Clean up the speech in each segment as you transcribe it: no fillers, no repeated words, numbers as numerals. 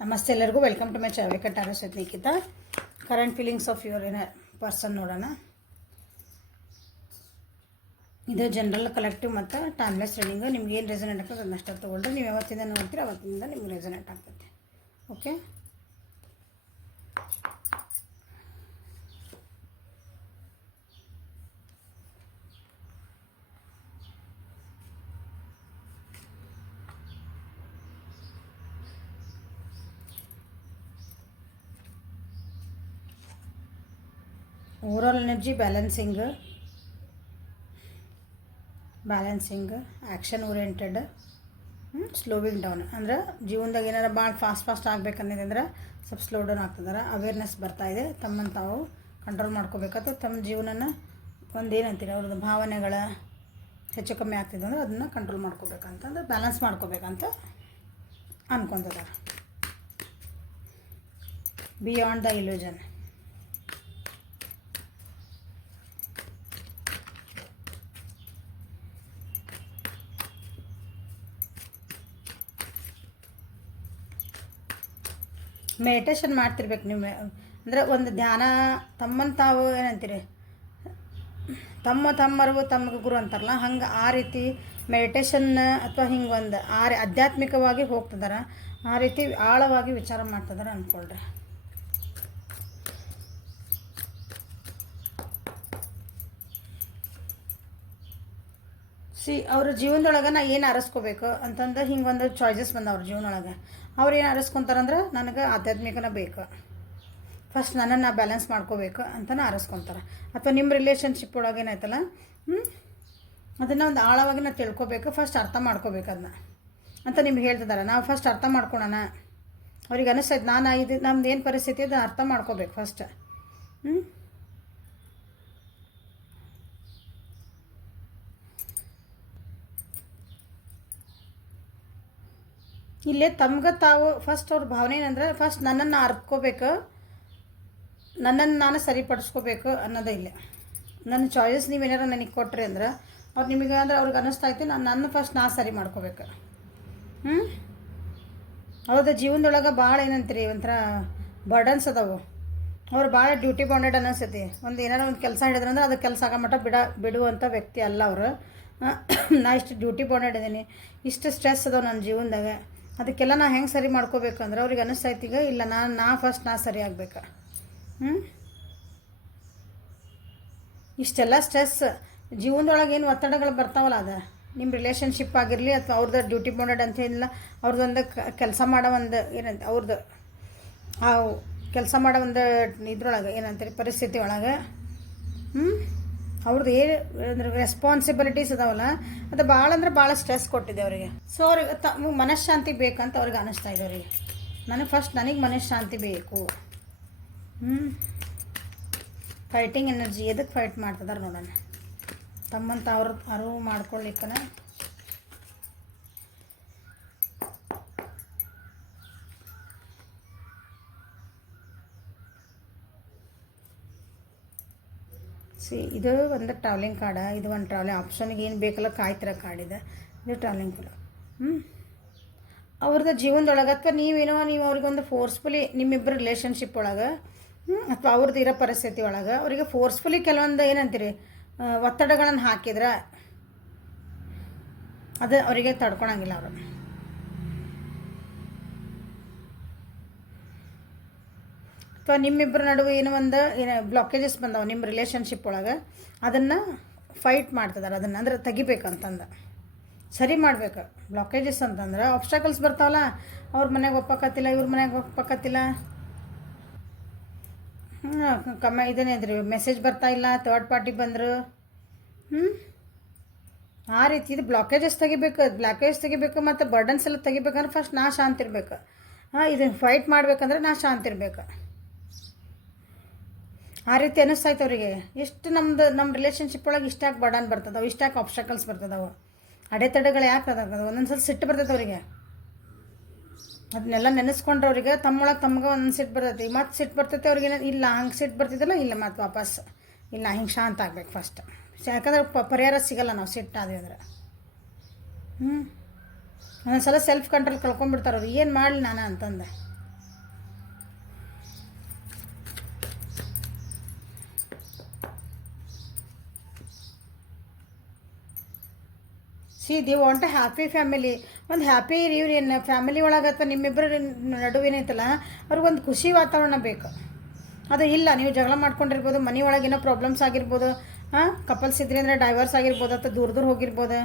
ನಮಸ್ತೆ ಎಲ್ಲರಿಗೂ welcome to my channel tarot with Nikhita. Current feelings of your in person ನೋಡೋಣ. ಇದು ಜನರಲ್ ಕಲೆಕ್ಟಿವ್ ಮತ್ತು ಟೈಮ್ಲೆಸ್ ರೀಡಿಂಗು. ನಿಮ್ಗೆ ಏನು ರೆಸನೇಟ್ ಆಗ್ತದೆ ಅದನ್ನ ಅಷ್ಟು ತೊಗೊಂಡ್ರೆ ನೀವು ಯಾವತ್ತಿಂದ ನೋಡ್ತೀರ ಅವತ್ತಿಂದ ನಿಮ್ಗೆ ರೆಸನೇಟ್ ಆಗ್ತದೆ. Okay, overall energy balancing, action oriented, slowing down. ಅಂದ್ರೆ ಜೀವನದಾಗ ಏನಾರ ಭಾಳ ಫಾಸ್ಟ್ ಆಗ್ಬೇಕನ್ನೋದಂದ್ರೆ ಸ್ವಲ್ಪ ಸ್ಲೋ ಡೌನ್ ಆಗ್ತದಾರ. ಅವೇರ್ನೆಸ್ ಬರ್ತಾಯಿದೆ, ತಮ್ಮನ್ನು ತಾವು ಕಂಟ್ರೋಲ್ ಮಾಡ್ಕೋಬೇಕಾದ್ರೆ ತಮ್ಮ ಜೀವನನ ಒಂದೇನಂತೀರಿ ಅವ್ರದ್ದು ಭಾವನೆಗಳ ಹೆಚ್ಚು ಕಮ್ಮಿ ಆಗ್ತಿದೆ ಅಂದ್ರೆ ಅದನ್ನು ಕಂಟ್ರೋಲ್ ಮಾಡ್ಕೋಬೇಕಂತಂದ್ರೆ ಬ್ಯಾಲೆನ್ಸ್ ಮಾಡ್ಕೋಬೇಕಂತ ಅನ್ಕೊತಿದ್ದಾರೆ. Beyond the illusion. ಮೆಡಿಟೇಷನ್ ಮಾಡ್ತಿರ್ಬೇಕು ನೀವು. ಅಂದರೆ ಒಂದು ಧ್ಯಾನ, ತಮ್ಮನ್ನು ತಾವು ಏನಂತೀರಿ ತಮ್ಮರಿವು ತಮಗೆ ಗುರು ಅಂತಾರಲ್ಲ, ಹಂಗೆ ಆ ರೀತಿ ಮೆಡಿಟೇಷನ್ ಅಥವಾ ಹಿಂಗೆ ಒಂದು ಆಧ್ಯಾತ್ಮಿಕವಾಗಿ ಹೋಗ್ತಿದಾರೆ, ಆ ರೀತಿ ಆಳವಾಗಿ ವಿಚಾರ ಮಾಡ್ತಿದಾರೆ ಅಂದ್ಕೊಳ್ರಿ. ಅವ್ರ ಜೀವನದೊಳಗೆ ನಾ ಏನು ಅರಸ್ಕೋಬೇಕು ಅಂತಂದು ಹಿಂಗೆ ಒಂದು ಚಾಯ್ಸಸ್ ಬಂದ ಅವ್ರ ಜೀವನೊಳಗೆ. ಅವ್ರು ಏನು ಅರಸ್ಕೊತಾರಂದ್ರೆ ನನಗೆ ಆಧ್ಯಾತ್ಮಿಕನ ಬೇಕು, ಫಸ್ಟ್ ನನ್ನನ್ನು ಬ್ಯಾಲೆನ್ಸ್ ಮಾಡ್ಕೋಬೇಕು ಅಂತಲೇ ಅರಸ್ಕೊತಾರೆ. ಅಥವಾ ನಿಮ್ಮ ರಿಲೇಷನ್ಶಿಪ್ ಒಳಗೆ ಏನಾಯ್ತಲ್ಲ, ಅದನ್ನು ಒಂದು ಆಳವಾಗಿ ನಾವು ತಿಳ್ಕೊಬೇಕು, ಫಸ್ಟ್ ಅರ್ಥ ಮಾಡ್ಕೋಬೇಕು ಅದನ್ನ ಅಂತ ನಿಮ್ಗೆ ಹೇಳ್ತಿದ್ದಾರೆ. ನಾವು ಫಸ್ಟ್ ಅರ್ಥ ಮಾಡ್ಕೊಳೋಣ. ಅವ್ರಿಗೆ ಅನಿಸ್ತೈತೆ ಇದು ನಮ್ದು ಏನು ಪರಿಸ್ಥಿತಿ ಅದು ಅರ್ಥ ಮಾಡ್ಕೋಬೇಕು ಫಸ್ಟ್. ಇಲ್ಲೇ ತಮ್ಗೆ ತಾವು ಫಸ್ಟ್ ಅವ್ರ ಭಾವನೆ ಏನಂದ್ರೆ ಫಸ್ಟ್ ನನ್ನನ್ನು ಅರ್ತ್ಕೋಬೇಕು, ನನ್ನನ್ನು ನಾನು ಸರಿಪಡಿಸ್ಕೋಬೇಕು ಅನ್ನೋದೇ ಇಲ್ಲ. ನನ್ನ ಚಾಯ್ಸಸ್ ನೀವೇನಾರು ನನಗೆ ಕೊಟ್ರಿ ಅಂದ್ರೆ ಅವ್ರು ನಿಮಗೆ ಅಂದ್ರೆ ಅವ್ರಿಗೆ ಅನ್ನಿಸ್ತಾ ಐತಿ ನನ್ನ ಫಸ್ಟ್ ನಾ ಸರಿ ಮಾಡ್ಕೋಬೇಕು. ಹೌದು, ಜೀವನದೊಳಗೆ ಭಾಳ ಏನಂತೀರಿ ಒಂಥರ ಬರ್ಡನ್ಸ್ ಅದಾವು. ಅವ್ರು ಭಾಳ ಡ್ಯೂಟಿ ಬೌಂಡೆಡ್ ಅನ್ನಿಸ್ತೈತಿ. ಒಂದು ಏನಾರು ಒಂದು ಕೆಲಸ ಹಿಡಿದ್ರಂದ್ರೆ ಅದು ಕೆಲಸ ಆಗೋ ಮಟ್ಟ ಬಿಡುವಂಥ ವ್ಯಕ್ತಿ ಅಲ್ಲ ಅವರು. ನಾ ಇಷ್ಟು ಡ್ಯೂಟಿ ಬೌಂಡೆಡ್ ಇದ್ದೀನಿ, ಇಷ್ಟು ಸ್ಟ್ರೆಸ್ ಅದಾವೆ ನನ್ನ ಜೀವನದಾಗ, ಅದಕ್ಕೆಲ್ಲ ನಾ ಹೆಂಗೆ ಸರಿ ಮಾಡ್ಕೋಬೇಕಂದ್ರೆ ಅವ್ರಿಗೆ ಅನ್ನಿಸ್ತೈತಿ ಈಗ ಇಲ್ಲ ನಾ ಫಸ್ಟ್ ಸರಿ ಆಗ್ಬೇಕು. ಇಷ್ಟೆಲ್ಲ ಸ್ಟ್ರೆಸ್ ಜೀವನದೊಳಗೆ ಏನು ಒತ್ತಡಗಳು ಬರ್ತಾವಲ್ಲ, ಅದು ನಿಮ್ಮ ರಿಲೇಷನ್ಶಿಪ್ ಆಗಿರಲಿ ಅಥವಾ ಅವ್ರದ್ದು ಡ್ಯೂಟಿ ಬೌಂಡೆಡ್ ಅಂತ ಏನಿಲ್ಲ, ಅವ್ರದ್ದೊಂದು ಕೆಲಸ ಮಾಡೋ ಒಂದು ಏನಂತ ಅವ್ರದ್ದು ಆ ಕೆಲಸ ಮಾಡೋ ಒಂದು ಇದ್ರೊಳಗೆ ಏನಂತಾರೆ ಪರಿಸ್ಥಿತಿ ಒಳಗೆ ಅವ್ರದ್ದು ಏನು ಅಂದ್ರೆ ರೆಸ್ಪಾನ್ಸಿಬಿಲಿಟೀಸ್ ಅದಾವಲ್ಲ, ಅದು ಭಾಳ ಅಂದ್ರೆ ಭಾಳ ಸ್ಟ್ರೆಸ್ ಕೊಟ್ಟಿದೆ ಅವರಿಗೆ. ಸೊ ಅವ್ರಿಗೆ ಮನಃಶಾಂತಿ ಬೇಕಂತ ಅವ್ರಿಗೆ ಅನ್ನಿಸ್ತಾ ಇದೆ ಅವರಿಗೆ. ನನಗೆ ಮನಃಶಾಂತಿ ಬೇಕು. ಫೈಟಿಂಗ್ ಎನರ್ಜಿ ಎದಕ್ಕೆ ಫೈಟ್ ಮಾಡ್ತಿದಾರೆ ನೋಡೋಣ. ತಮ್ಮಂತ ಅವ್ರ ಅರಿವು ಮಾಡ್ಕೊಳ್ಳಿಕ್ಕನ ಇದು ಒಂದು ಟ್ರಾವೆಲಿಂಗ್ ಕಾರ್ಡ. ಇದು ಒಂದು ಟ್ರಾವೆಲಿಂಗ್ ಆಪ್ಷನ್ಗೆ ಏನು ಬೇಕಲ್ಲ ಕಾಯ್ತಿರೋ ಕಾರ್ಡಿದೆ. ಇದು ಟ್ರಾವೆಲಿಂಗ್ ಕಾರ್ಡ್. ಅವ್ರದ್ದು ಜೀವನದೊಳಗೆ ಅಥವಾ ನೀವು ಅವ್ರಿಗೊಂದು ಫೋರ್ಸ್ಫುಲಿ ನಿಮ್ಮಿಬ್ಬರು ರಿಲೇಷನ್ಶಿಪ್ ಒಳಗೆ ಅಥವಾ ಅವ್ರದ್ದು ಇರೋ ಪರಿಸ್ಥಿತಿ ಒಳಗೆ ಅವರಿಗೆ ಫೋರ್ಸ್ಫುಲಿ ಕೆಲವೊಂದು ಏನಂತೀರಿ ಒತ್ತಡಗಳನ್ನು ಹಾಕಿದ್ರೆ ಅದು ಅವರಿಗೆ ತಡ್ಕೊಳಂಗಿಲ್ಲ ಅವರು. ಅಥವಾ ನಿಮ್ಮಿಬ್ಬರ ನಡುವೆ ಏನೋ ಒಂದು ಬ್ಲಾಕೇಜಸ್ ಬಂದವು ನಿಮ್ಮ ರಿಲೇಷನ್ಶಿಪ್ ಒಳಗೆ, ಅದನ್ನು ಫೈಟ್ ಮಾಡ್ತಿದ್ದಾರೆ. ಅದನ್ನು ಅಂದ್ರೆ ತೆಗಿಬೇಕಂತಂದು ಸರಿ ಮಾಡಬೇಕು. ಬ್ಲಾಕೇಜಸ್ ಅಂತಂದ್ರೆ ಆಬ್ಸ್ಟಾಕಲ್ಸ್ ಬರ್ತಾವಲ್ಲ, ಅವ್ರ ಮನೆಗೆ ಒಪ್ಪಕತ್ತಿಲ್ಲ, ಇವ್ರ ಮನೆಗೆ ಒಪ್ಪಕತ್ತಿಲ್ಲ, ಇದನ್ನೇ ಇದ್ರಿ ಮೆಸೇಜ್ ಬರ್ತಾ ಇಲ್ಲ, ಥರ್ಡ್ ಪಾರ್ಟಿ ಬಂದರು, ಆ ರೀತಿ ಇದು ಬ್ಲಾಕೇಜಸ್ ತೆಗಿಬೇಕು ಮತ್ತು ಬರ್ಡನ್ಸ್ ಎಲ್ಲ ತೆಗಿಬೇಕಂದ್ರೆ ಫಸ್ಟ್ ನಾ ಶಾಂತಿ ಇರಬೇಕು. ಇದನ್ನು ಫೈಟ್ ಮಾಡಬೇಕಂದ್ರೆ ನಾ ಶಾಂತಿ ಇರಬೇಕು. ಆ ರೀತಿ ಅನ್ನಿಸ್ತೈತೆ ಅವರಿಗೆ. ಎಷ್ಟು ನಮ್ಮ ರಿಲೇಷನ್ಶಿಪ್ ಒಳಗೆ ಇಷ್ಟಾಗಿ ಬರ್ಡನ್ ಬರ್ತದವು, ಇಷ್ಟಾಗಿ ಆಬ್ಸ್ಟಾಕಲ್ಸ್ ಬರ್ತದವು, ಅಡೆತಡೆಗಳು ಯಾಕೆ ಅದಾಗ ಒಂದೊಂದು ಸಲ ಸಿಟ್ಟು ಬರ್ತೈತೆ ಅವರಿಗೆ. ಅದನ್ನೆಲ್ಲ ನೆನೆಸ್ಕೊಂಡ್ರೆ ಅವ್ರಿಗೆ ತಮ್ಮೊಳಗೆ ತಮ್ಗೆ ಒಂದೊಂದು ಸಿಟ್ಟು ಬರ್ತೈತಿ. ಮತ್ತು ಸಿಟ್ಟು ಬರ್ತೈತೆ ಅವ್ರಿಗೆ ಇಲ್ಲ ಹಂಗೆ ಸಿಟ್ಟು ಬರ್ತಿದ್ದಲ್ಲ, ಇಲ್ಲ ಮತ್ತು ವಾಪಸ್ ಇಲ್ಲ ಹಿಂಗೆ ಶಾಂತ ಆಗ್ಬೇಕು ಫಸ್ಟ್. ಯಾಕಂದ್ರೆ ಪರಿಹಾರ ಸಿಗಲ್ಲ ನಾವು ಸಿಟ್ಟಾದ್ವಿ ಅಂದ್ರೆ. ಒಂದೊಂದು ಸಲ ಸೆಲ್ಫ್ ಕಂಟ್ರೋಲ್ ಕಳ್ಕೊಂಡ್ಬಿಡ್ತಾರೆ ಅವ್ರು. ಏನು ಮಾಡಲಿ ನಾನು ಅಂತಂದೆ. The want happy family. ಒಂದು ಹ್ಯಾಪಿ ರಿಯೂನಿಯನ್ ಫ್ಯಾಮಿಲಿ ಒಳಗೆ ಅಥವಾ ನಿಮ್ಮಿಬ್ಬರ ನಡುವೇನೈತಲ್ಲ ಅವ್ರಿಗೊಂದು ಖುಷಿ ವಾತಾವರಣ ಬೇಕು. ಅದು ಇಲ್ಲ, ನೀವು ಜಗಳ ಮಾಡ್ಕೊಂಡಿರ್ಬೋದು, ಮನೆ ಒಳಗೆ ಏನೋ ಪ್ರಾಬ್ಲಮ್ಸ್ ಆಗಿರ್ಬೋದು, ಕಪಲ್ಸ್ ಇದ್ರಿ ಅಂದರೆ ಡೈವರ್ಸ್ ಆಗಿರ್ಬೋದು ಅಥವಾ ದೂರ ದೂರ ಹೋಗಿರ್ಬೋದು.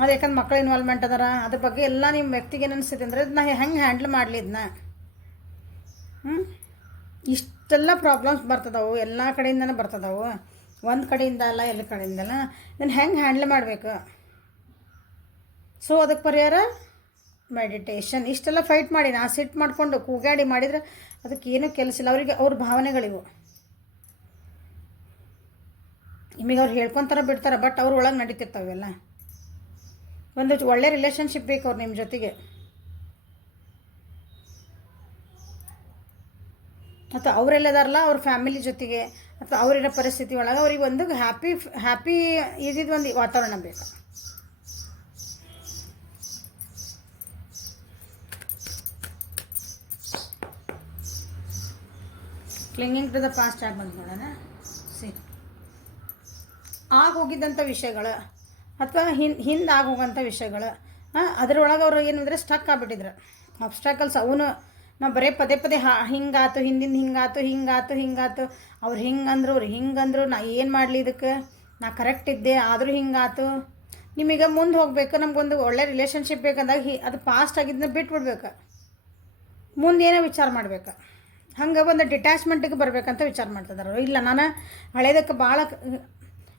ಅದು ಯಾಕಂದ್ರೆ ಮಕ್ಕಳು ಇನ್ವಾಲ್ವ್ಮೆಂಟ್ ಅದಾರ, ಅದ್ರ ಬಗ್ಗೆ ಎಲ್ಲ ನಿಮ್ಮ ವ್ಯಕ್ತಿಗೆ ಏನು ಅನಿಸ್ತೈತೆ ಅಂದರೆ ನಾ ಹೆಂಗೆ ಹ್ಯಾಂಡ್ಲ್ ಮಾಡಲಿ ಇದನ್ನ. ಇಷ್ಟೆಲ್ಲ ಪ್ರಾಬ್ಲಮ್ಸ್ ಬರ್ತದವು, ಎಲ್ಲ ಕಡೆಯಿಂದನೇ ಬರ್ತದವು, ಒಂದು ಕಡೆಯಿಂದ ಅಲ್ಲ ಎಲ್ಲ ಕಡೆಯಿಂದಲ್ಲ. ಇದನ್ನು ಹೆಂಗೆ ಹ್ಯಾಂಡ್ಲ್ ಮಾಡಬೇಕು? ಸೊ ಅದಕ್ಕೆ ಪರಿಹಾರ ಮೆಡಿಟೇಷನ್. ಇಷ್ಟೆಲ್ಲ ಫೈಟ್ ಮಾಡಿ ನಾ ಸಿಟ್ಟು ಮಾಡಿಕೊಂಡು ಕೂಗಾಡಿ ಮಾಡಿದರೆ ಅದಕ್ಕೆ ಏನೂ ಕೆಲಸ ಇಲ್ಲ. ಅವರಿಗೆ ಅವ್ರ ಭಾವನೆಗಳಿವು. ನಿಮಗೆ ಅವ್ರು ಹೇಳ್ಕೊತಾರೆ ಬಿಡ್ತಾರೆ, ಬಟ್ ಅವ್ರ ಒಳಗೆ ನಡೀತಿರ್ತಾವೆಲ್ಲ. ಒಂದು ಒಳ್ಳೆ ರಿಲೇಷನ್ಶಿಪ್ ಬೇಕು ಅವ್ರು ನಿಮ್ಮ ಜೊತೆಗೆ. ಅಥವಾ ಅವರೆಲ್ಲದಾರಲ್ಲ ಅವ್ರ ಫ್ಯಾಮಿಲಿ ಜೊತೆಗೆ ಅಥವಾ ಅವರಿರೋ ಪರಿಸ್ಥಿತಿ ಒಳಗೆ ಅವ್ರಿಗೆ ಒಂದು ಹ್ಯಾಪಿ ಇದಿದ್ದು ಒಂದು ವಾತಾವರಣ ಬೇಕು. ಕ್ಲಿಂಗಿಂಗ್ ಟು ದ ಪಾಸ್ಟ್ ಆಗಿ ಬಂದು ನೋಡೋಣ. ಆಗೋಗಿದ್ದಂಥ ವಿಷಯಗಳು ಅಥವಾ ಹಿಂದೆ ಆಗೋಗಂಥ ವಿಷಯಗಳು, ಅದರೊಳಗೆ ಅವರು ಏನು ಅಂದರೆ ಸ್ಟಕ್ ಆಗಿಬಿಟ್ಟಿದ್ರು. ಅಬ್ಸ್ಟ್ಯಾಕಲ್ಸ್ ಅವನು ನಾವು ಬರೀ ಪದೇ ಪದೇ ಹಿಂಗಾತು, ಹಿಂಗಾತು, ಅವ್ರು ಹಿಂಗಂದ್ರು, ಅವ್ರು ಹಿಂಗಂದ್ರು, ನಾ ಏನು ಮಾಡಲಿ ಇದಕ್ಕೆ, ನಾ ಕರೆಕ್ಟ್ ಇದ್ದೆ ಆದರೂ ಹಿಂಗಾತು. ನಿಮಗೆ ಮುಂದೆ ಹೋಗಬೇಕು, ನಮಗೊಂದು ಒಳ್ಳೆ ರಿಲೇಷನ್ಶಿಪ್ ಬೇಕಂದಾಗ ಅದು ಪಾಸ್ಟ್ ಆಗಿದ್ದನ್ನ ಬಿಟ್ಬಿಡ್ಬೇಕು, ಮುಂದೇನೋ ವಿಚಾರ ಮಾಡ್ಬೇಕು. ಹಂಗೆ ಒಂದು ಡಿಟ್ಯಾಚ್ಮೆಂಟಿಗೆ ಬರಬೇಕಂತ ವಿಚಾರ ಮಾಡ್ತಿದ್ದಾರೆ. ಇಲ್ಲ ನಾನು ಹಳೇದಕ್ಕೆ ಭಾಳ,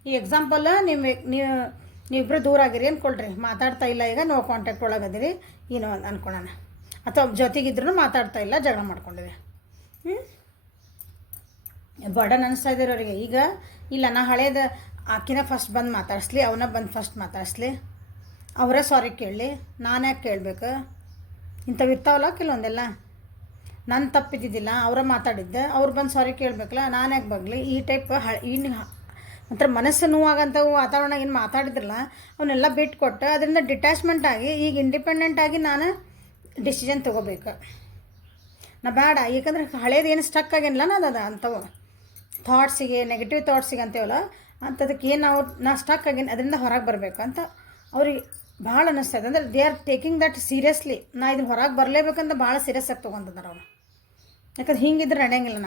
ಈ ಎಕ್ಸಾಂಪಲ್ ನೀವಿಬ್ಬರು ದೂರ ಆಗಿರಿ ಅಂದ್ಕೊಳ್ರಿ, ಮಾತಾಡ್ತಾ ಇಲ್ಲ, ಈಗ ನೋ ಕಾಂಟ್ಯಾಕ್ಟ್ ಒಳಗದಿರಿ ಏನೋ ಅಂದ್ಕೊಳ್ಳೋಣ, ಅಥವಾ ಜೊತೆಗಿದ್ರೂ ಮಾತಾಡ್ತಾ ಇಲ್ಲ, ಜಗಳ ಮಾಡ್ಕೊಂಡಿರಿ. ಬರ್ಡನ್ ಅನಿಸ್ತಾ ಇದ್ದಾರೆ ಅವರಿಗೆ. ಈಗ ಇಲ್ಲ ನಾ ಹಳೇದು ಆಕಿನ ಫಸ್ಟ್ ಬಂದು ಮಾತಾಡಿಸ್ಲಿ, ಅವನ ಬಂದು ಫಸ್ಟ್ ಮಾತಾಡಿಸ್ಲಿ, ಅವರೇ ಸಾರಿ ಕೇಳಲಿ, ನಾನು ಯಾಕೆ ಕೇಳಬೇಕು? ಇಂಥವು ಇರ್ತಾವಲ್ಲ ಕೆಲವೊಂದೆಲ್ಲ. ನನ್ನ ತಪ್ಪಿದ್ದಿದ್ದಿಲ್ಲ, ಅವರ ಮಾತಾಡಿದ್ದೆ, ಅವ್ರು ಬಂದು ಸಾರಿ ಕೇಳಬೇಕಲ್ಲ, ನಾನು ಯಾಕೆ ಬಗ್ಲಿ? ಈ ಟೈಪ್ ಇನ್ನು ಒಂಥರ ಮನಸ್ಸು ನೋವಾಗಂಥವು ವಾತಾವರಣ ಏನು ಮಾತಾಡಿದ್ರಲ್ಲ ಅವನ್ನೆಲ್ಲ ಬಿಟ್ಕೊಟ್ಟು ಅದರಿಂದ ಡಿಟ್ಯಾಚ್ಮೆಂಟ್ ಆಗಿ ಈಗ ಇಂಡಿಪೆಂಡೆಂಟ್ ಆಗಿ ನಾನು ಡಿಸಿಷನ್ ತೊಗೋಬೇಕು. ನಾ ಬೇಡ, ಏಕೆಂದ್ರೆ ಹಳೇದು ಏನು ಸ್ಟಕ್ ಆಗೇನಿಲ್ಲ ನಾನು ಅಂಥವು ಥಾಟ್ಸಿಗೆ, ನೆಗೆಟಿವ್ ಥಾಟ್ಸಿಗೆ ಅಂತೀವಲ್ಲ ಅಂಥದಕ್ಕೆ ಏನು ನಾ ಸ್ಟಕ್ ಆಗೇನು ಅದರಿಂದ ಹೊರಗೆ ಬರಬೇಕು ಅಂತ ಅವ್ರಿಗೆ ಭಾಳ ಅನ್ನಿಸ್ತದೆ. ಅಂದರೆ they are taking that seriously. ನಾ ಇದನ್ನು ಹೊರಗೆ ಬರಲೇಬೇಕಂತ ಭಾಳ ಸೀರಿಯಸ್ ಆಗಿ ತೊಗೊಂತಿದ್ದಾರೆ ಅವರು. ಯಾಕಂದ್ರೆ ಹಿಂಗಿದ್ರೆ ನಡೆಯಂಗಿಲ್ಲ.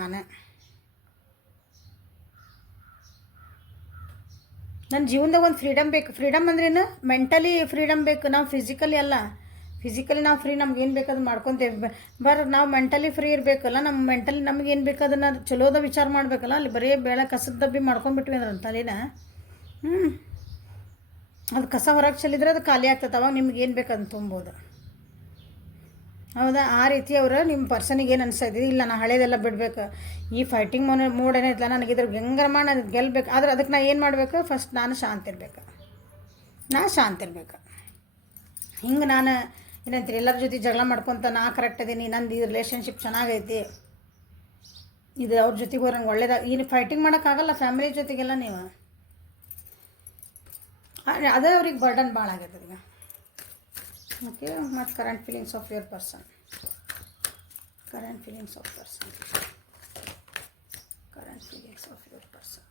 ನನ್ನ ಜೀವನದಾಗ ಒಂದು ಫ್ರೀಡಮ್ ಬೇಕು. ಫ್ರೀಡಮ್ ಅಂದ್ರೇನು? ಮೆಂಟಲಿ ಫ್ರೀಡಮ್ ಬೇಕು. ನಾವು ಫಿಸಿಕಲಿ ಅಲ್ಲ. ಫಿಸಿಕಲಿ ನಾವು ಫ್ರೀ, ನಮ್ಗೆ ಏನು ಬೇಕು ಅದು ಮಾಡ್ಕೊತೇವೆ. ನಾವು ಮೆಂಟಲಿ ಫ್ರೀ ಇರಬೇಕಲ್ಲ. ನಮ್ಮ ಮೆಂಟಲಿ ನಮ್ಗೆ ಏನು ಬೇಕು ಅದನ್ನು ಚಲೋದ ವಿಚಾರ ಮಾಡಬೇಕಲ್ಲ. ಅಲ್ಲಿ ಬರೀ ಬೇಳೆ ಕಸದ ಡಬ್ಬಿ ಮಾಡ್ಕೊಂಡ್ಬಿಟ್ವಿ ಅಂದ್ರೆ ತಲೆನ ಅದು ಕಸ ಹೊರಗೆ ಚೆಲ್ಲಿದ್ರೆ ಅದು ಖಾಲಿ ಆಗ್ತದೆ. ಅವಾಗ ನಿಮ್ಗೆ ಏನು ಬೇಕು ಅದನ್ನು ತುಂಬೋದು. ಹೌದಾ? ಆ ರೀತಿ ಅವರು ನಿಮ್ಮ ಪರ್ಸನಿಗೆ ಏನು ಅನಿಸ್ತಾ ಇಲ್ಲ ನಾ ಹಳೇದೆಲ್ಲ ಬಿಡಬೇಕು, ಈ ಫೈಟಿಂಗ್ ಮೂಡ್ ಏನೈತಲ್ಲ ನನಗೆ ಇದ್ರ ಹೆಂಗಾರ ಮಾಡಿ ನನಗೆ ಗೆಲ್ಲಬೇಕು. ಆದರೆ ಅದಕ್ಕೆ ನಾ ಏನು ಮಾಡಬೇಕು? ಫಸ್ಟ್ ನಾನು ಶಾಂತಿ ಇರಬೇಕು. ಹಿಂಗೆ ನಾನು ಏನಂತೀರಿ ಎಲ್ಲರ ಜೊತೆ ಜಗಳ ಮಾಡ್ಕೊತ ನಾ ಕರೆಕ್ಟ್ ಅದೀನಿ, ನಂದು ಈ ರಿಲೇಷನ್ಶಿಪ್ ಚೆನ್ನಾಗೈತಿ, ಇದು ಅವ್ರ ಜೊತೆಗೆ ಹೋಗಿ ನಂಗೆ ಒಳ್ಳೇದಾಗ ಏನು ಫೈಟಿಂಗ್ ಮಾಡೋಕ್ಕಾಗಲ್ಲ. ಫ್ಯಾಮಿಲಿ ಜೊತೆಗೆಲ್ಲ ನೀವು ಅದೇ ಅವ್ರಿಗೆ ಬರ್ಡನ್ ಭಾಳ ಆಗೈತೆ ಈಗ. ಓಕೆ, ಮತ್ತು current feelings of your person. Current feelings of your person. Current feelings of your person.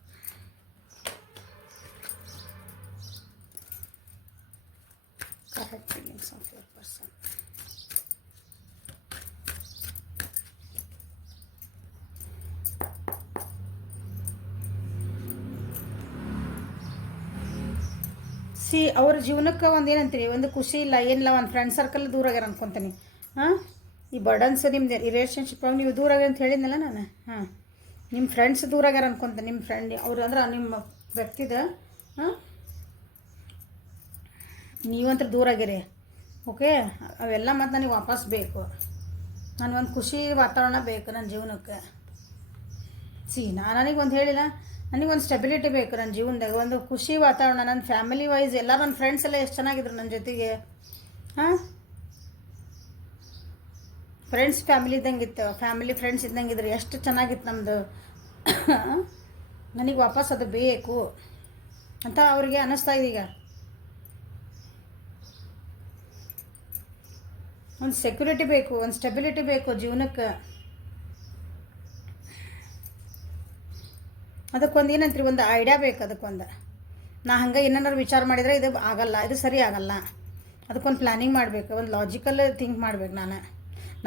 ಅವ್ರ ಜೀವನಕ್ಕೆ ಒಂದು ಏನಂತೀರಿ, ಒಂದು ಖುಷಿ ಇಲ್ಲ, ಏನಿಲ್ಲ, ಒಂದು ಫ್ರೆಂಡ್ ಸರ್ಕಲ್ ದೂರ ಆಗ್ಯಾರ ಅನ್ಕೊತೀನಿ. ಈ ಬರ್ಡನ್ಸ್ ನಿಮ್ದು ರಿಲೇಷನ್ಶಿಪ್ ನೀವು ದೂರ ಆಗ್ಯಾರ ಅಂತ ಹೇಳಿದ್ನಲ್ಲ ನಾನು. ನಿಮ್ಮ ಫ್ರೆಂಡ್ಸ್ ದೂರ ಆಗ್ಯಾರ ಅನ್ಕೊತೀನಿ. ನಿಮ್ಮ ಫ್ರೆಂಡ್ ಅವ್ರು ಅಂದ್ರೆ ನಿಮ್ಮ ವ್ಯಕ್ತಿದ ನೀವಂತ್ರ ದೂರ ಆಗ್ಯಾರಿ. ಓಕೆ, ಅವೆಲ್ಲ ಮತ್ತು ನನಗೆ ವಾಪಸ್ ಬೇಕು. ನನಗೊಂದು ಖುಷಿ ವಾತಾವರಣ ಬೇಕು ನನ್ನ ಜೀವನಕ್ಕೆ. ನನಗೊಂದು ಹೇಳಿಲ್ಲ, ನನಗೊಂದು ಸ್ಟೆಬಿಲಿಟಿ ಬೇಕು ನನ್ನ ಜೀವನದಾಗ, ಒಂದು ಖುಷಿ ವಾತಾವರಣ. ನನ್ನ ಫ್ಯಾಮಿಲಿ ವೈಸ್ ಎಲ್ಲ ನನ್ನ ಫ್ರೆಂಡ್ಸ್ ಎಲ್ಲ ಎಷ್ಟು ಚೆನ್ನಾಗಿದ್ರು ನನ್ನ ಜೊತೆಗೆ. ಫ್ರೆಂಡ್ಸ್ ಫ್ಯಾಮಿಲಿ ಇದ್ದಂಗಿತ್ತು, ಫ್ಯಾಮಿಲಿ ಫ್ರೆಂಡ್ಸ್ ಇದ್ದಂಗಿದ್ರು, ಎಷ್ಟು ಚೆನ್ನಾಗಿತ್ತು ನಮ್ಮದು. ನನಗೆ ವಾಪಸ್ ಅದು ಬೇಕು ಅಂತ ಅವ್ರಿಗೆ ಅನ್ನಿಸ್ತಾ ಇದೀಗ. ಒಂದು ಸೆಕ್ಯೂರಿಟಿ ಬೇಕು, ಒಂದು ಸ್ಟೆಬಿಲಿಟಿ ಬೇಕು ಜೀವನಕ್ಕೆ. ಅದಕ್ಕೊಂದು ಏನಂತೀರಿ, ಒಂದು ಐಡಿಯಾ ಬೇಕು. ಅದಕ್ಕೊಂದು ನಾ ಹಂಗೆ ಏನಾರು ವಿಚಾರ ಮಾಡಿದರೆ ಇದು ಆಗಲ್ಲ, ಇದು ಸರಿ ಆಗಲ್ಲ. ಅದಕ್ಕೊಂದು ಪ್ಲ್ಯಾನಿಂಗ್ ಮಾಡಬೇಕು, ಒಂದು ಲಾಜಿಕಲ್ ಥಿಂಕ್ ಮಾಡ್ಬೇಕು. ನಾನು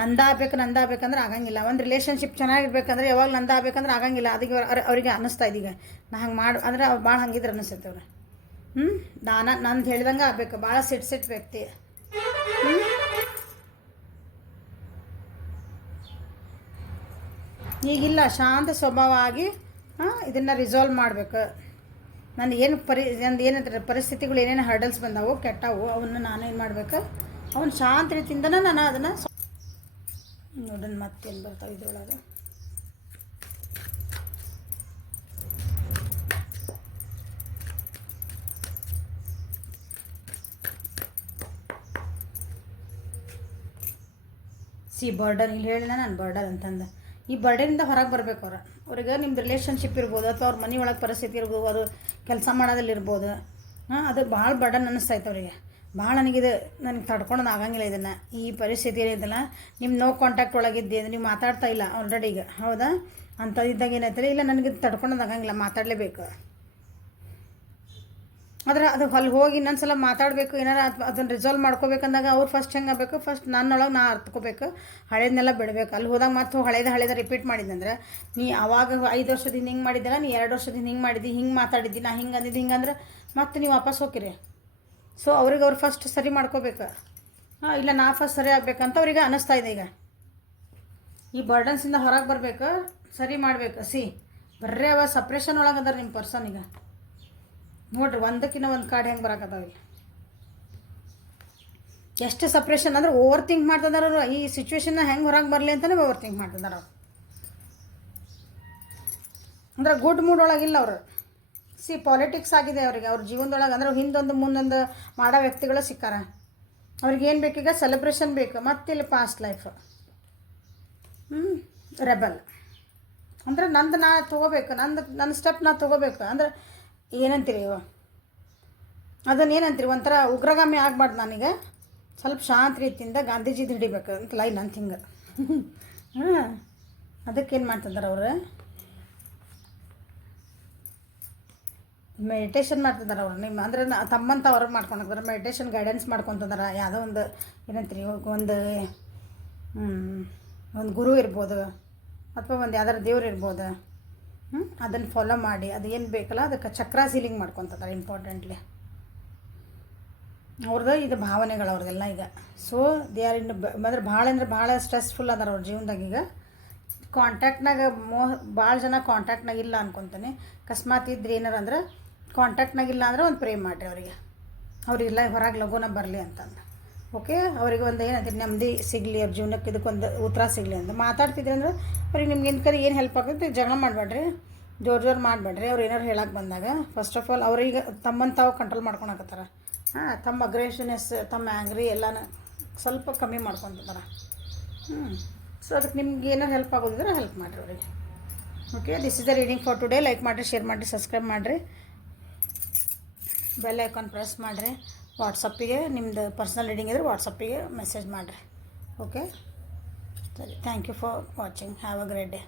ನಂದಾಗಬೇಕಂದ್ರೆ ಆಗಂಗಿಲ್ಲ. ಒಂದು ರಿಲೇಷನ್ಶಿಪ್ ಚೆನ್ನಾಗಿರ್ಬೇಕಂದ್ರೆ ಯಾವಾಗ ನಂದಾಗಬೇಕಂದ್ರೆ ಆಗಂಗಿಲ್ಲ. ಅದಕ್ಕೆ ಅವರಿಗೆ ಅನ್ನಿಸ್ತಾ ಇದೀಗ ನಾ ಹಂಗೆ ಅಂದ್ರೆ ಅವ್ರು ಭಾಳ ಹಂಗಿದ್ರೆ ಅನ್ನಿಸ್ತೈತೆ ಅವ್ರು. ನಂದು ಹೇಳ್ದಂಗೆ ಆಗಬೇಕು. ಭಾಳ ಸಿಟ್ ವ್ಯಕ್ತಿ. ಈಗಿಲ್ಲ, ಶಾಂತ ಸ್ವಭಾವ ಆಗಿ ಇದನ್ನು ರಿಸಾಲ್ವ್ ಮಾಡಬೇಕು. ನಂದು ಏನಂತಾರೆ ಪರಿಸ್ಥಿತಿಗಳು ಏನೇನು ಹರ್ಡಲ್ಸ್ ಬಂದವು ಕೆಟ್ಟವು, ಅವನ್ನ ನಾನೇನು ಮಾಡ್ಬೇಕು, ಅವನು ಶಾಂತ ರೀತಿಯಿಂದನೇ ನಾನು ಅದನ್ನು ನೋಡೋಣ. ಮತ್ತೇನು ಬರ್ತಾವೆ ಇದ್ರೊಳಗೆ. ಬರ್ಡನ್ ಇಲ್ಲಿ ಹೇಳಿಲ್ಲ ನಾನು ಬರ್ಡನ್ ಅಂತಂದು. ಈ ಬರ್ಡನಿಂದ ಹೊರಗೆ ಬರ್ಬೇಕು ಅವ್ರಿಗೆ ನಿಮ್ದು ರಿಲೇಷನ್ಶಿಪ್ ಇರ್ಬೋದು, ಅಥವಾ ಅವ್ರ ಮನೆ ಒಳಗೆ ಪರಿಸ್ಥಿತಿ ಇರ್ಬೋದು, ಅದು ಕೆಲಸ ಮಾಡೋದಲ್ಲಿ ಇರ್ಬೋದು. ಅದು ಭಾಳ ಬರ್ಡನ್ ಅನ್ನಿಸ್ತೈತೆ ಅವರಿಗೆ. ಭಾಳ ನನಗೆ ತಡ್ಕೊಳೋದು ಆಗಂಗಿಲ್ಲ ಇದನ್ನು. ಈ ಪರಿಸ್ಥಿತಿ ಏನಿದೆಯಲ್ಲ, ನಿಮ್ಮ ನೋ ಕಾಂಟ್ಯಾಕ್ಟ್ ಒಳಗಿದ್ದೆ, ನೀವು ಮಾತಾಡ್ತಾ ಇಲ್ಲ ಆಲ್ರೆಡಿ ಈಗ, ಹೌದಾ? ಅಂಥದ್ದಿದ್ದಾಗ ಏನಾಯ್ತಲ್ಲ, ಇಲ್ಲ ನನಗೆ ತಡ್ಕೊಳೋದು ಆಗಂಗಿಲ್ಲ, ಮಾತಾಡಲೇಬೇಕು. ಆದರೆ ಅದು ಅಲ್ಲಿ ಹೋಗಿ ಇನ್ನೊಂದ್ಸಲ ಮಾತಾಡಬೇಕು, ಏನಾರು ಅದನ್ನು ರಿಸಾಲ್ವ್ ಮಾಡ್ಕೋಬೇಕಂದಾಗ ಅವ್ರು ಫಸ್ಟ್ ಹೆಂಗೆ ಆಗಬೇಕು, ಫಸ್ಟ್ ನನ್ನೊಳಗೆ ನಾ ಅರ್ತ್ಕೋಬೇಕು, ಹಳೇದನ್ನೆಲ್ಲ ಬಿಡಬೇಕು. ಅಲ್ಲಿ ಹೋದಾಗ ಮತ್ತು ಹಳೇದ ರಿಪೀಟ್ ಮಾಡಿದ್ದಂದ್ರೆ, ನೀ ಅವಾಗ 5 ವರ್ಷದಿಂದ ಹಿಂಗೆ ಮಾಡಿದ್ದಲ್ಲ, ನೀ 2 ವರ್ಷದಿಂದ ಹಿಂಗೆ ಮಾಡಿದ್ದಿ, ಹಿಂಗೆ ಮಾತಾಡಿದ್ದಿ, ನಾ ಹಿಂಗೆ ಅಂದಿದ್ದು, ಹಿಂಗಂದ್ರೆ ಮತ್ತೆ ನೀವು ವಾಪಸ್ ಹೋಗಿರಿ. ಸೊ ಅವ್ರು ಫಸ್ಟ್ ಸರಿ ಮಾಡ್ಕೋಬೇಕು. ಇಲ್ಲ ನಾ ಫಸ್ಟ್ ಸರಿ ಆಗ್ಬೇಕಂತ ಅವ್ರಿಗೆ ಅನ್ನಿಸ್ತಾ ಇದೆ ಈಗ. ಈ ಬರ್ಡನ್ಸಿಂದ ಹೊರಗೆ ಬರಬೇಕು, ಸರಿ ಮಾಡಬೇಕು. ಬರ್ರೇ ಸಪ್ರೇಷನ್ ಒಳಗೆ ಅದಾರ ನಿಮ್ಮ ಪರ್ಸನ್ ಈಗ. ನೋಡ್ರಿ, ಒಂದಕ್ಕಿಂತ ಒಂದು ಕಾರ್ಡ್ ಹೆಂಗೆ ಬರೋಕತ್ತಾವಿಲ್ಲ. ಎಷ್ಟು ಸಪ್ರೇಷನ್ ಅಂದ್ರೆ ಓವರ್ ಥಿಂಕ್ ಮಾಡ್ತಿದಾರ ಅವರು. ಈ ಸಿಚುವೇಶನ್ನ ಹೆಂಗೆ ಹೊರಗೆ ಬರಲಿ ಅಂತಲೇ ಓವರ್ ಥಿಂಕ್ ಮಾಡ್ತಿದ್ದಾರೆ ಅವ್ರು. ಅಂದ್ರೆ ಗುಡ್ ಮೂಡ್ ಒಳಗಿಲ್ಲ ಅವರು. ಪಾಲಿಟಿಕ್ಸ್ ಆಗಿದೆ ಅವರಿಗೆ ಅವ್ರ ಜೀವನದೊಳಗೆ. ಅಂದ್ರೆ ಹಿಂದೊಂದು ಮುಂದೊಂದು ಮಾಡೋ ವ್ಯಕ್ತಿಗಳು ಸಿಕ್ಕಾರ. ಅವ್ರಿಗೆ ಏನು ಬೇಕೀಗ? ಸೆಲೆಬ್ರೇಷನ್ ಬೇಕು. ಮತ್ತಿಲ್ಲಿ ಪಾಸ್ಟ್ ಲೈಫ್ ರೆಬಲ್ ಅಂದ್ರೆ ನಂದು ನಾ ತೊಗೋಬೇಕು, ನನ್ನ ಸ್ಟೆಪ್ ನಾ ತೊಗೋಬೇಕು. ಅಂದ್ರೆ ಏನಂತೀರಿ ಅದನ್ನು ಏನಂತೀರಿ, ಒಂಥರ ಉಗ್ರಗಾಮಿ ಆಗ್ಬಾರ್ದು. ನನಗೆ ಸ್ವಲ್ಪ ಶಾಂತ ರೀತಿಯಿಂದ ಗಾಂಧೀಜಿದು ಹಿಡಿಬೇಕು ಅಂತ ಲೈನ್ ಅಂತ ಹಿಂಗೆ. ಅದಕ್ಕೇನು ಮಾಡ್ತಿದ್ದಾರೆ ಅವರು? ಮೆಡಿಟೇಷನ್ ಮಾಡ್ತಿದ್ದಾರೆ ಅವ್ರು. ನಿಮ್ಮ ಅಂದರೆ ತಮ್ಮಂತ ಅವ್ರಿಗೆ ಮಾಡ್ಕೊಂಡಿದ್ದಾರೆ. ಮೆಡಿಟೇಷನ್ ಗೈಡೆನ್ಸ್ ಮಾಡ್ಕೊತಿದ್ದಾರೆ. ಯಾವುದೋ ಒಂದು ಏನಂತೀರಿ, ಒಂದು ಗುರು ಇರ್ಬೋದು, ಅಥವಾ ಒಂದು ಯಾವ್ದಾರು ದೇವ್ರು ಇರ್ಬೋದು. ಅದನ್ನು ಫಾಲೋ ಮಾಡಿ ಅದು ಏನು ಬೇಕಲ್ಲ ಅದಕ್ಕೆ ಚಕ್ರ ಸೀಲಿಂಗ್ ಮಾಡ್ಕೊತಿದ್ದಾರೆ ಇಂಪಾರ್ಟೆಂಟ್ಲಿ. ಅವ್ರದ್ದು ಇದು ಭಾವನೆಗಳು ಅವ್ರದ್ದೆಲ್ಲ ಈಗ. ಸೊ ದೇ ಆರ್ ಇನ್ ಅಂದ್ರೆ ಭಾಳ ಸ್ಟ್ರೆಸ್ಫುಲ್ ಅದಾರ ಅವ್ರ ಜೀವನದಾಗ ಈಗ. ಕಾಂಟ್ಯಾಕ್ಟ್ನಾಗ ಭಾಳ ಜನ ಕಾಂಟ್ಯಾಕ್ಟ್ನಾಗ ಇಲ್ಲ ಅನ್ಕೊತಾನೆ. ಅಕಸ್ಮಾತ್ ಇದ್ರೆ ಏನಾರು ಅಂದ್ರೆ ಕಾಂಟ್ಯಾಕ್ಟ್ನಾಗಿಲ್ಲ ಅಂದ್ರೆ ಒಂದು ಪ್ರೇ ಮಾಡಿರಿ ಅವರಿಗೆ. ಅವ್ರಿಗೆಲ್ಲ ಹೊರಗೆ ಲಘುನ ಬರಲಿ ಅಂತಂದು. ಓಕೆ, ಅವರಿಗೆ ಒಂದು ಏನಂತೀರಿ, ನೆಮ್ಮದಿ ಸಿಗಲಿ, ಅವ್ರ ಜೀವನಕ್ಕೆ ಇದಕ್ಕೊಂದು ಉತ್ತರ ಸಿಗಲಿ ಅಂತ ಮಾತಾಡ್ತಿದ್ರಿ ಅಂದ್ರೆ ಅವ್ರಿಗೆ ನಿಮ್ಗೆ ಏನು ಹೆಲ್ಪ್ ಆಗುತ್ತೆ. ಜಗಳ ಮಾಡಬೇಡ್ರಿ, ಜೋರು ಮಾಡಬೇಡ್ರಿ. ಅವ್ರು ಏನಾರು ಹೇಳಕ್ಕೆ ಬಂದಾಗ ಫಸ್ಟ್ ಆಫ್ ಆಲ್ ಅವ್ರಿಗೆ ತಮ್ಮನ್ನು ತಾವು ಕಂಟ್ರೋಲ್ ಮಾಡ್ಕೊಳಕತ್ತಾರ. ತಮ್ಮ ಅಗ್ರೆಷನೆಸ್, ತಮ್ಮ ಆ್ಯಂಗ್ರಿ ಎಲ್ಲನ ಸ್ವಲ್ಪ ಕಮ್ಮಿ ಮಾಡ್ಕೊತಿದ್ದಾರೆ. ಸೊ ಅದಕ್ಕೆ ನಿಮ್ಗೆ ಏನಾರು ಹೆಲ್ಪ್ ಆಗೋದಿದ್ರೆ ಹೆಲ್ಪ್ ಮಾಡಿರಿ ಅವರಿಗೆ. Okay, this is the reading for today. Like ಮಾಡಿರಿ, ಶೇರ್ ಮಾಡಿರಿ, ಸಬ್ಸ್ಕ್ರೈಬ್ ಮಾಡಿರಿ, ಬೆಲ್ ಐಕಾನ್ ಪ್ರೆಸ್ ಮಾಡಿರಿ. ವಾಟ್ಸಪ್ಪಿಗೆ ನಿಮ್ಮದು ಪರ್ಸ್ನಲ್ ರೀಡಿಂಗ್ ಇದ್ರೆ ವಾಟ್ಸಪ್ಪಿಗೆ ಮೆಸೇಜ್ ಮಾಡಿರಿ. ಓಕೆ, ಸರಿ. Thank you for watching. Have a great day.